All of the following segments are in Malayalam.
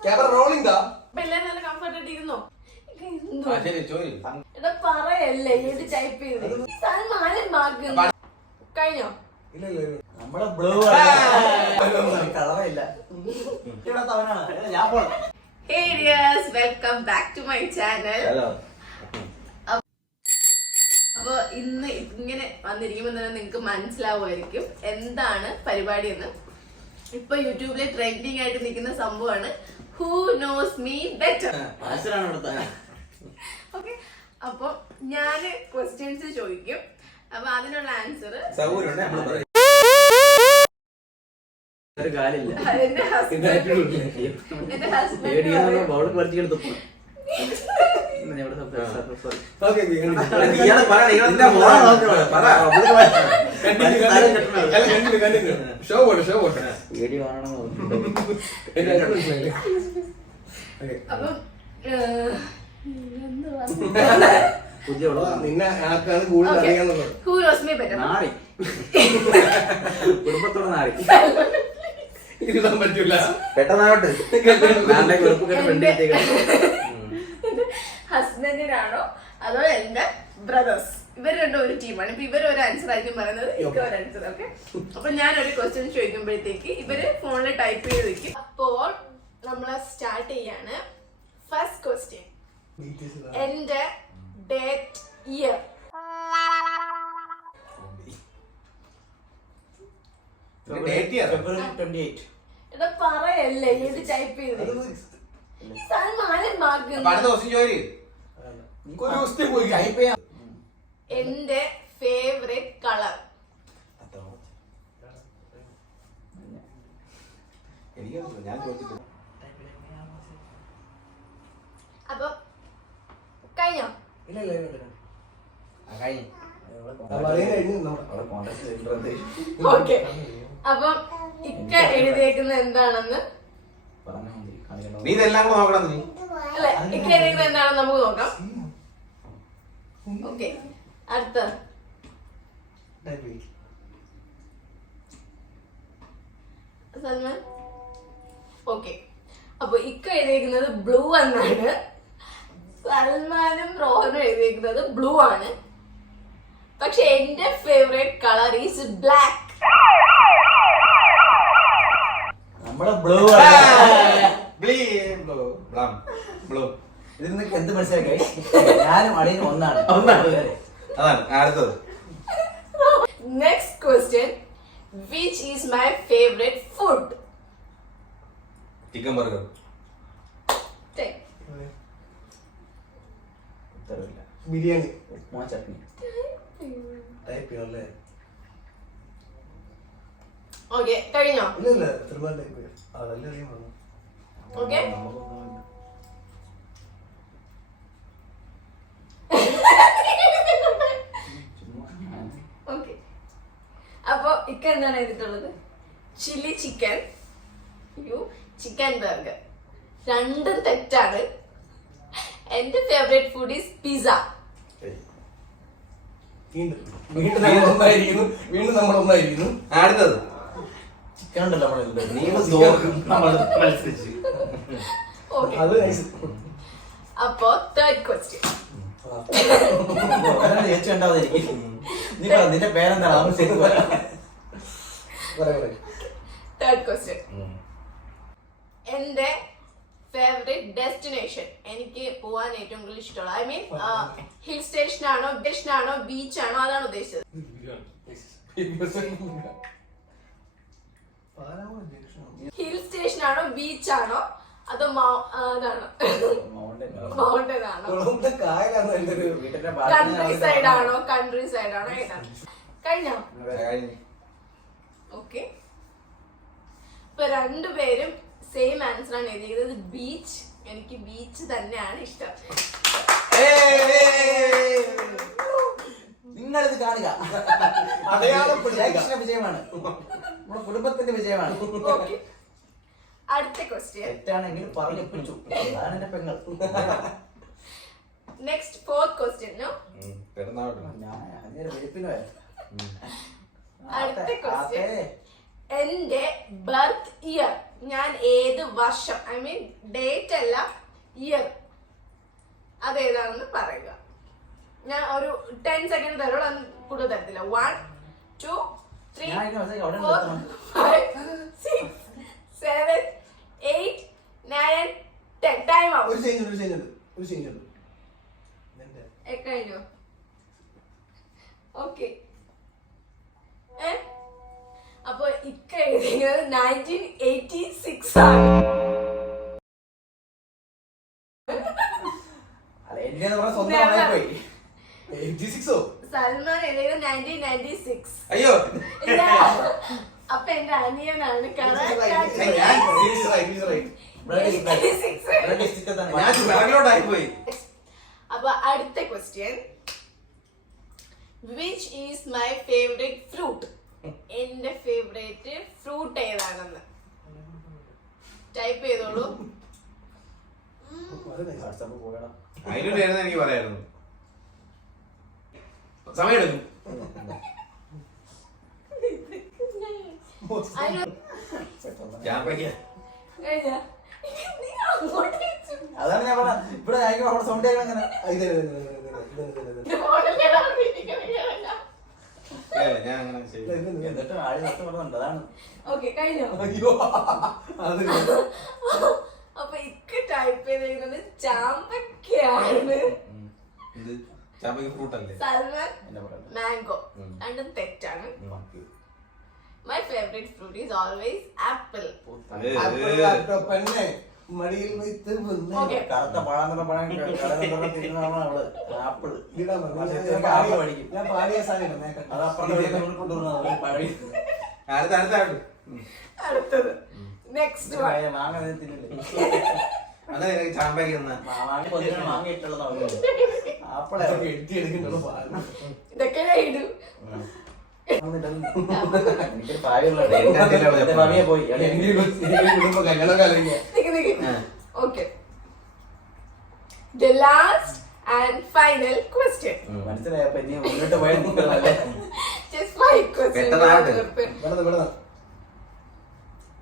ക്യാമറ റോളിംഗ് ദാ അപ്പൊ എല്ലാരും നല്ല കംഫർട്ട് ആയിട്ട് ഇരുന്നോ? ആ ശരി ചോരി എടാ പറയല്ലേ ഏത് ടൈപ്പ് ചെയ്ത്. സൽമാനും മാർക്ക് കഴിഞ്ഞോ? ഇല്ല ഇല്ല നമ്മളെ ബ്ലൂ കളറില്ല ഇവിടെ തവനാണ് ഞാൻ പോണം. Hey dears welcome back to my channel hello അപ്പൊ ഇന്ന് ഇങ്ങനെ വന്നിരിക്കുമ്പോൾ തന്നെ നിങ്ങൾക്ക് മനസ്സിലാവുമായിരിക്കും എന്താണ് പരിപാടി എന്ന്. ഇപ്പൊ യൂട്യൂബിലെ ട്രെൻഡിങ് ആയിട്ട് നിൽക്കുന്ന സംഭവമാണ് who knows me better okay അപ്പൊ ഞാൻ ക്വസ്റ്റ്യൻസ് ചോദിക്കും. അപ്പൊ അതിനുള്ള ആൻസർ എന്റെ ഹസ്ബൻഡ് എന്റെ ഹസ്ബൻഡ് ഓക്കെ ഷോ പോട്ടെ ഷോ പോട്ടെ? പുതിയ നിന്നെ ആർക്കാണ് കൂടുതൽ. അറിയാന്നുള്ളത്? നാറി. കുടുംബത്തോടെ നാറി. പറ്റൂല. പെട്ടെന്നാവട്ടെ. ഹസ്ബൻഡിനാണോ അതോ എന്റെ ബ്രദേഴ്സ് ഇവർ രണ്ടും ഒരു ടീമാണ്. ഇപ്പൊ ഇവർ ഒരു ആൻസർ ആയിരിക്കും പറയുന്നത്. എനിക്ക് ഒരു ആൻസർ ഓക്കെ അപ്പൊ ഞാൻ ഒരു ക്വസ്റ്റ്യൻ ചോദിക്കുമ്പോഴത്തേക്ക് ഇവർ ഫോണിൽ ടൈപ്പ് ചെയ്ത് വെക്കും. അപ്പോൾ നമ്മൾ സ്റ്റാർട്ട് ചെയ്യാണ്. ഫസ്റ്റ് ക്വസ്റ്റ്യൻ എന്റെ date year Date year? February twenty eight എടാ പറയല്ലേ ഏത് ടൈപ്പ് ചെയ്ത്? സൽമാനും മാർക്ക് അപ്പൊ അടുത്ത ദിവസം ജോലി ഒരു ദിവസത്തെ പോയി ടൈപ്പ് ചെയ്യാം. എന്റെ ഫേവറേറ്റ് കളർ അപ്പൊ കഴിഞ്ഞോ. ഓക്കെ. അപ്പം ഇക്ക എഴുതിയേക്കുന്ന എന്താണെന്ന്. നീ ഇതെല്ലാം കൂടെ നോക്കണം നീ. അല്ലെ? ഇക്ക എഴുതിയേക്കുന്ന എന്താണെന്ന് നമുക്ക് നോക്കാം. ഓക്കെ. അടുത്ത. സൽമാൻ? ഓക്കെ. അപ്പൊ ഇക്ക എഴുതിയിരിക്കുന്നത് ബ്ലൂ എന്നാണ്. സൽമാനും റോഹനും എഴുതിയിരിക്കുന്നത് ബ്ലൂ ആണ്. പക്ഷെ എന്റെ ഫേവറേറ്റ് കളർ ഈസ് ബ്ലാക്ക് നമ്മളെ ബ്ലൂ ബ്ലീ ബ്ലൂ ബ്ലൂ ഇതിൽ നിന്ന് എന്ത് മനസ്സിലാക്കി ഞാനും അടിയും ഒന്നാണ്. ഒന്നാണ്. അതാണ് അടുത്തത്. Next question which is my favourite food chicken burger biryani. Upma chutney. Type ചെയ്യണല്ലേ okay കഴിഞ്ഞോ? ഇല്ല ഇല്ല തിരുമാല ടൈപ്പ് അതല്ലേ ഓക്കെ അപ്പൊ ഇക്ക എന്താണ് എഴുതിയിട്ടുള്ളത്. Chilli chicken you chicken burger രണ്ടും തെറ്റാണ്. എന്റെ ഫേവറേറ്റ് ഫുഡ് ഈസ് പിസ വീണ്ടും വീണ്ടും നമ്മൾ ഒന്നായിരിക്കുന്നു വീണ്ടും നമ്മൾ ഒന്നായിരിക്കുന്നു അടുത്തത്. ചിക്കൻ ഉണ്ടല്ലോ നമ്മളിതിൽ. നീ തോക്കും നമ്മൾ മത്സരിച്ച്. ഓക്കെ അത് nice. അപ്പൊ തേർഡ് ക്വസ്റ്റ്യൻ ഒരാളെ ജയിച്ചു കണ്ടാതിരിക്കും നീ പറ നിന്റെ പേരെന്താണ്? ശരി പറയാം തേർഡ് ക്വസ്റ്റ്യൻ എന്റെ ഫേവറേറ്റ് ഡെസ്റ്റിനേഷൻ എനിക്ക് പോവാൻ ഏറ്റവും കൂടുതൽ ഇഷ്ടമുള്ള ഐ മീൻ ഹിൽ സ്റ്റേഷൻ ആണോ ഡെസ്റ്റിനേഷൻ ആണോ ബീച്ച് ആണോ അതാണ് ഉദ്ദേശിച്ചത്. ഹിൽ സ്റ്റേഷൻ ആണോ ബീച്ച് ആണോ അതോ മൗണ്ടൻ ആണോ? കൺട്രി സൈഡ് ആണോ കൺട്രി സൈഡ് ആണോ ഏതാണ്? കഴിഞ്ഞു. ഓക്കെ ഇപ്പൊ രണ്ടുപേരും സെയിം ആൻസർ ആണ് എഴുതിയത് ബീച്ച് എനിക്ക് ബീച്ച് തന്നെയാണ് ഇഷ്ടം. നിങ്ങളിത് കാണുക. അടയാളപ്പെടുത്തുക. ജയകൃഷ്ണ വിജയമാണ്. നമ്മുടെ കുടുംബത്തിന്റെ വിജയമാണ്. ഓക്കെ അടുത്ത ക്വസ്റ്റ്യൻ തെറ്റാണെങ്കിൽ പറഞ്ഞു അതാണ് എന്റെ പെങ്ങൾ. നെക്സ്റ്റ് ഫോർത്ത് ക്വസ്റ്റ്യൻ നോ പെരുന്നാവട്ടെ ഞാൻ അങ്ങനെ വെളുപ്പിന്. അടുത്ത ക്വസ്റ്റ്യൻ എന്റെ ബർത്ത് ഇയർ ഞാൻ ഏത് വർഷം? ഐ മീൻ ഡേറ്റ് അല്ല ഇയർ അതേതാണെന്ന് പറയുക. ഞാൻ ഒരു ടെൻ സെക്കൻഡ് തരുള്ളൂ അത് കൂടുതൽ തരത്തില്ല. One two three four. Five six seven eight nine ten time ആവും. Okay year nineteen eighty six ആണ് സൽമാൻ ഏതെങ്കിലും നയന്റീൻ നയന്റി സിക്സ് അയ്യോ. അപ്പൊ എന്റെ അനിയനാണ്. അപ്പൊ അടുത്ത question which is my favourite fruit എന്റെ ഫേവറേറ്റ് ഫ്രൂട്ട് ഏതാണെന്ന്? ടൈപ്പ് ചെയ്തോളൂ. എനിക്ക് അതാണ് ഞാൻ പറഞ്ഞ ഇവിടെ സൗണ്ട് അങ്ങനെ എന്നിട്ട് ആളി നഷ്ടം പറഞ്ഞുണ്ട് അതാണ് ഓക്കെ കഴിഞ്ഞോ അയ്യോ അത് അപ്പൊ ഇക്ക് ടൈപ്പ് ചെയ്തിരിക്കുന്നത് അല്ലേ സൽമാൻ മാംഗോ രണ്ടും തെറ്റാണ് my favourite fruit is always apple apple പെണ്ണ് മടിയിൽ വെച്ച് കറുത്ത പഴം നിറ പഴം തിന്നവൾ ആപ്പിൾ ഞാൻ പാടിയ സാധനം അത് അപ്പുറത്തെ കൊണ്ടുവന്നത് പഴയ അടുത്ത അടുത്തായിട്ട് അടുത്തത്. നെക്സ്റ്റ് മാങ്ങ അത് ചാമ്പയ്ക്ക് മാങ്ങ ഇട്ടുള്ളതാണ് ആപ്പിളൊക്കെ എടുത്തിയെടുക്കുന്നുള്ള ഇതൊക്കെ ഇടും.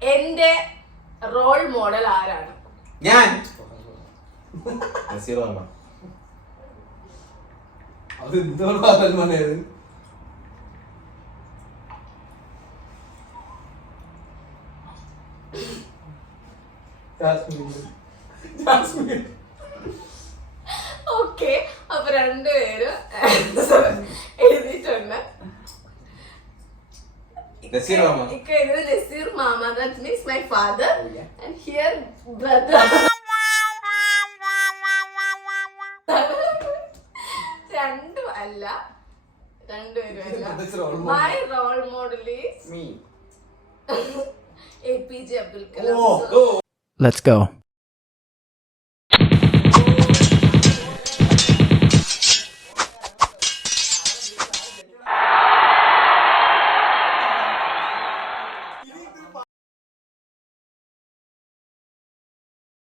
എന്റെ റോൾ മോഡൽ ആരാണ്? ഞാൻ. അത് എന്തോ പറഞ്ഞത്? ജാസ്മിൻ. ജാസ്മിൻ. ഓക്കെ അപ്പൊ രണ്ടുപേരും എഴുതിയിട്ടുണ്ട്. നസീർ മാമ. ഇക്ക എഴുതിയത് Naseer mama. That means my father. And here brother രണ്ടും അല്ല. രണ്ടുപേരും അല്ല. My role model is me A P J Abdul Kalam Oh, Let's go.